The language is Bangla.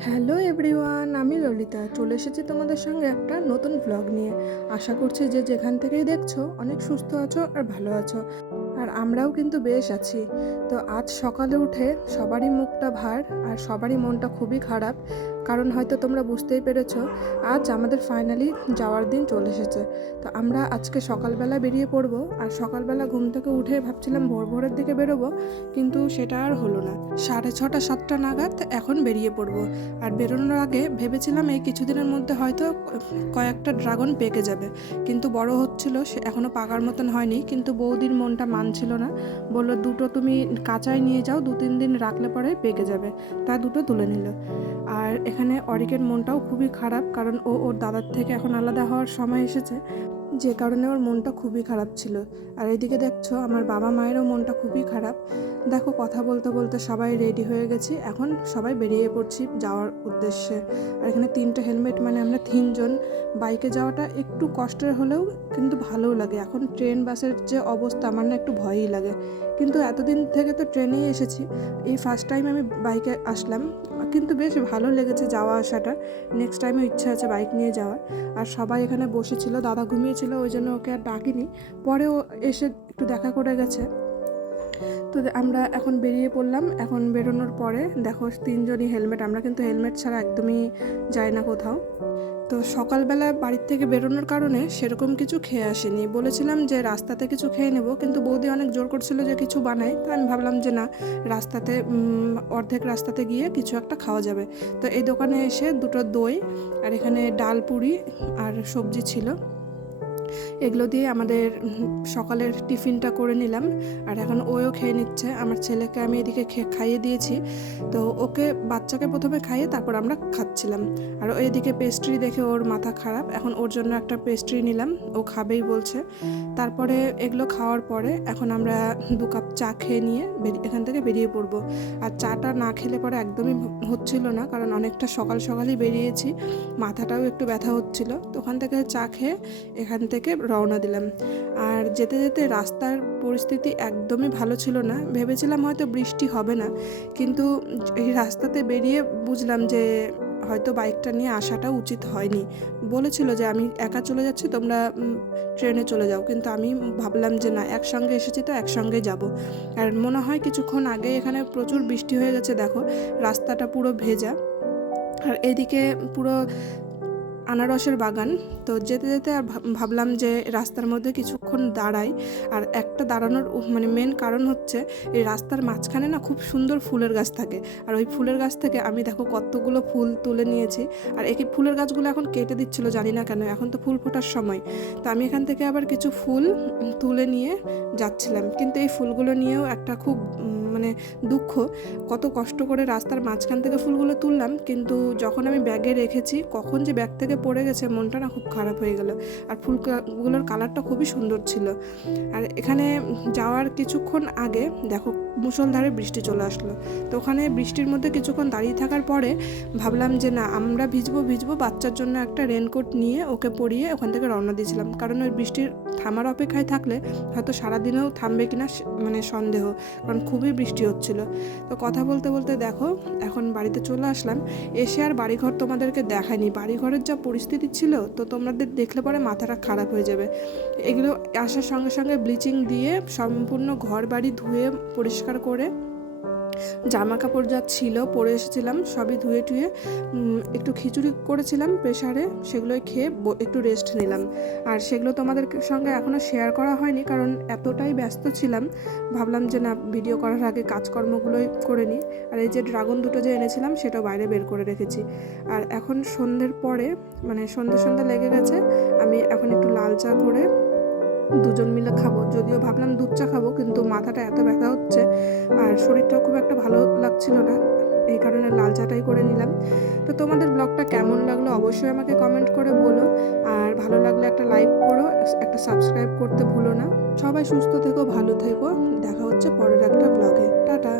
হ্যালো এভরিওয়ান, আমি ললিতা চলে এসেছি তোমাদের সঙ্গে একটা নতুন ব্লগ নিয়ে। আশা করছি যে যেখান থেকেই দেখছো অনেক সুস্থ আছো আর ভালো আছো। আর আমরাও কিন্তু বেশ আছি। তো আজ সকালে উঠে সবারই মুখটা ভার আর সবারই মনটা খুবই খারাপ, কারণ হয়তো তোমরা বুঝতেই পেরেছো আজ আমাদের ফাইনালি যাওয়ার দিন চলে এসেছে। তো আমরা আজকে সকালবেলা বেরিয়ে পড়বো, আর সকালবেলা ঘুম থেকে উঠে ভাবছিলাম ভোর ভোরের দিকে বেরোবো, কিন্তু সেটা আর হলো না। 6:30 7টা নাগাদ এখন বেরিয়ে পড়বো। আর বেরোনোর আগে ভেবেছিলাম এই কিছুদিনের মধ্যে হয়তো কয়েকটা ড্রাগন পেকে যাবে, কিন্তু বড় হচ্ছিল, সে এখনও পাকার মতন হয়নি। কিন্তু বৌদির মনটা মানছিল না, বললো দুটো তুমি কাঁচাই নিয়ে যাও, 2-3 দিন রাখলে পরে পেকে যাবে। তা দুটো তুলে নিল। আর এখানে অরিকের মনটাও খুবই খারাপ, কারণ ওর দাদার থেকে এখন আলাদা হওয়ার সময় এসেছে, যে কারণে ওর মনটা খুবই খারাপ ছিল। আর এইদিকে দেখছো আমার বাবা মায়েরও মনটা খুবই খারাপ। দেখো কথা বলতে বলতে সবাই রেডি হয়ে গেছি, এখন সবাই বেরিয়ে পড়ছি যাওয়ার উদ্দেশ্যে। আর এখানে 3টে হেলমেট, মানে আমরা 3জন। বাইকে যাওয়াটা একটু কষ্টের হলেও কিন্তু ভালোও লাগে। এখন ট্রেন বাসের যে অবস্থা, আমার না একটু ভয়ই লাগে, কিন্তু এতদিন থেকে তো ট্রেনেই এসেছি, এই ফার্স্ট টাইম আমি বাইকে আসলাম, কিন্তু বেশ ভালো লেগেছে যাওয়া আসাটা। নেক্সট টাইমও ইচ্ছা আছে বাইক নিয়ে যাওয়ার। আর সবাই এখানে বসেছিল, দাদা ঘুমিয়েছিল ওই জন্য ওকে আর ডাকিনি, পরেও এসে একটু দেখা করে গেছে। তো আমরা এখন বেরিয়ে পড়লাম। এখন বেরোনোর পরে দেখো 3জনই হেলমেট, আমরা কিন্তু হেলমেট ছাড়া একদমই যাই না কোথাও। তো সকালবেলা বাড়ির থেকে বেরোনোর কারণে সেরকম কিছু খেয়ে আসেনি, বলেছিলাম যে রাস্তাতে কিছু খেয়ে নেব, কিন্তু বৌদি অনেক জোর করছিল যে কিছু বানাই। তো আমি ভাবলাম যে না, রাস্তাতে অর্ধেক রাস্তাতে গিয়ে কিছু একটা খাওয়া যাবে। তো এই দোকানে এসে দুটো দই আর এখানে ডাল পুরি আর সবজি ছিল, এগুলো দিয়ে আমাদের সকালের টিফিনটা করে নিলাম। আর এখন ওও খেয়ে নিচ্ছে, আমার ছেলেকে আমি এদিকে খাইয়ে দিয়েছি। তো ওকে, বাচ্চাকে প্রথমে খাইয়ে তারপর আমরা খাচ্ছিলাম। আর ও এদিকে পেস্ট্রি দেখে ওর মাথা খারাপ, এখন ওর জন্য একটা পেস্ট্রি নিলাম, ও খাবেই বলছে। তারপরে এগুলো খাওয়ার পরে এখন আমরা 2 কাপ চা খেয়ে নিয়ে এখান থেকে বেরিয়ে পড়বো। আর চাটা না খেলে পরে একদমই হচ্ছিল না, কারণ অনেকটা সকাল সকালই বেরিয়েছি, মাথাটাও একটু ব্যথা হচ্ছিল। তো ওখান থেকে চা খেয়ে এখান থেকে রওনা দিলাম। আর যেতে যেতে রাস্তার পরিস্থিতি একদমই ভালো ছিল না, ভেবেছিলাম হয়তো বৃষ্টি হবে না, কিন্তু এই রাস্তাতে বেরিয়ে বুঝলাম যে হয়তো বাইকটা নিয়ে আসাটা উচিত হয়নি। বলেছিল যে আমি একা চলে যাচ্ছি, তোমরা ট্রেনে চলে যাও, কিন্তু আমি ভাবলাম যে না, একসঙ্গে এসেছি তো একসঙ্গে যাব। আর মনে হয় কিছুক্ষণ আগে এখানে প্রচুর বৃষ্টি হয়ে গেছে, দেখো রাস্তাটা পুরো ভেজা। আর এদিকে পুরো আনারসের বাগান। তো যেতে যেতে আর ভাবলাম যে রাস্তার মধ্যে কিছুক্ষণ দাঁড়াই। আর একটা দাঁড়ানোর মানে মেন কারণ হচ্ছে এই রাস্তার মাঝখানে না খুব সুন্দর ফুলের গাছ থাকে, আর ওই ফুলের গাছ থেকে আমি দেখো কতগুলো ফুল তুলে নিয়েছি। আর এই ফুলের গাছগুলো এখন কেটে দিচ্ছিল, জানি না কেন, এখন তো ফুল ফোটার সময়। তো আমি এখান থেকে আবার কিছু ফুল তুলে নিয়ে যাচ্ছিলাম, কিন্তু এই ফুলগুলো নিয়েও একটা খুব মানে দুঃখ, কত কষ্ট করে রাস্তার মাঝখান থেকে ফুলগুলো তুললাম, কিন্তু যখন আমি ব্যাগে রেখেছি কখন যে ব্যাগ থেকে পড়ে গেছে, মনটা না খুব খারাপ হয়ে গেল। আর ফুলগুলোর কালারটা খুবই সুন্দর ছিল। আর এখানে যাওয়ার কিছুক্ষণ আগে দেখো মুষলধারে বৃষ্টি চলে আসলো। তো ওখানে বৃষ্টির মধ্যে কিছুক্ষণ দাঁড়িয়ে থাকার পরে ভাবলাম যে না, আমরা ভিজবো, বাচ্চার জন্য একটা রেনকোট নিয়ে ওকে পরিয়ে ওখান থেকে রওনা দিয়েছিলাম, কারণ ওই বৃষ্টির থামার অপেক্ষায় থাকলে হয়তো সারাদিনেও থামবে কিনা মানে সন্দেহ, কারণ খুবই বৃষ্টি হচ্ছিল। তো কথা বলতে বলতে দেখো এখন বাড়িতে চলে আসলাম। এসে আর বাড়িঘর তোমাদেরকে দেখায়নি, বাড়িঘরের যা পরিস্থিতি ছিল, তো তোমাদের দেখলে পরে মাথাটা খারাপ হয়ে যাবে। এগুলো আসার সঙ্গে সঙ্গে ব্লিচিং দিয়ে সম্পূর্ণ ঘর বাড়ি ধুয়ে পরিষ্কার করে, জামা কাপড় যা ছিল পরে এসেছিলাম সবই ধুয়ে টুয়ে একটু খিচুড়ি করেছিলাম প্রেশারে, সেগুলোই খেয়ে একটু রেস্ট নিলাম। আর সেগুলো তোমাদের সঙ্গে এখনও শেয়ার করা হয়নি, কারণ এতটাই ব্যস্ত ছিলাম, ভাবলাম যে না, ভিডিও করার আগে কাজকর্মগুলোই করে নিই। আর এই যে ড্রাগন দুটো যে এনেছিলাম সেটাও বাইরে বের করে রেখেছি। আর এখন সন্ধ্যের পরে, মানে সন্ধ্যা লেগে গেছে, আমি এখন একটু লাল চা করে 2জন মিলে খাবো। যদিও ভাবলাম দুধ চা খাবো, কিন্তু মাথাটা এত ব্যথা হচ্ছে আর শরীরটাও খুব একটা ভালো লাগছিল না, এই কারণে লাল চাটাই করে নিলাম। তো তোমাদের ব্লগটা কেমন লাগলো অবশ্যই আমাকে কমেন্ট করে বলো, আর ভালো লাগলে একটা লাইক করো, একটা সাবস্ক্রাইব করতে ভুলো না। সবাই সুস্থ থেকো, ভালো থেকো, দেখা হচ্ছে পরের একটা ব্লগে। টাটা।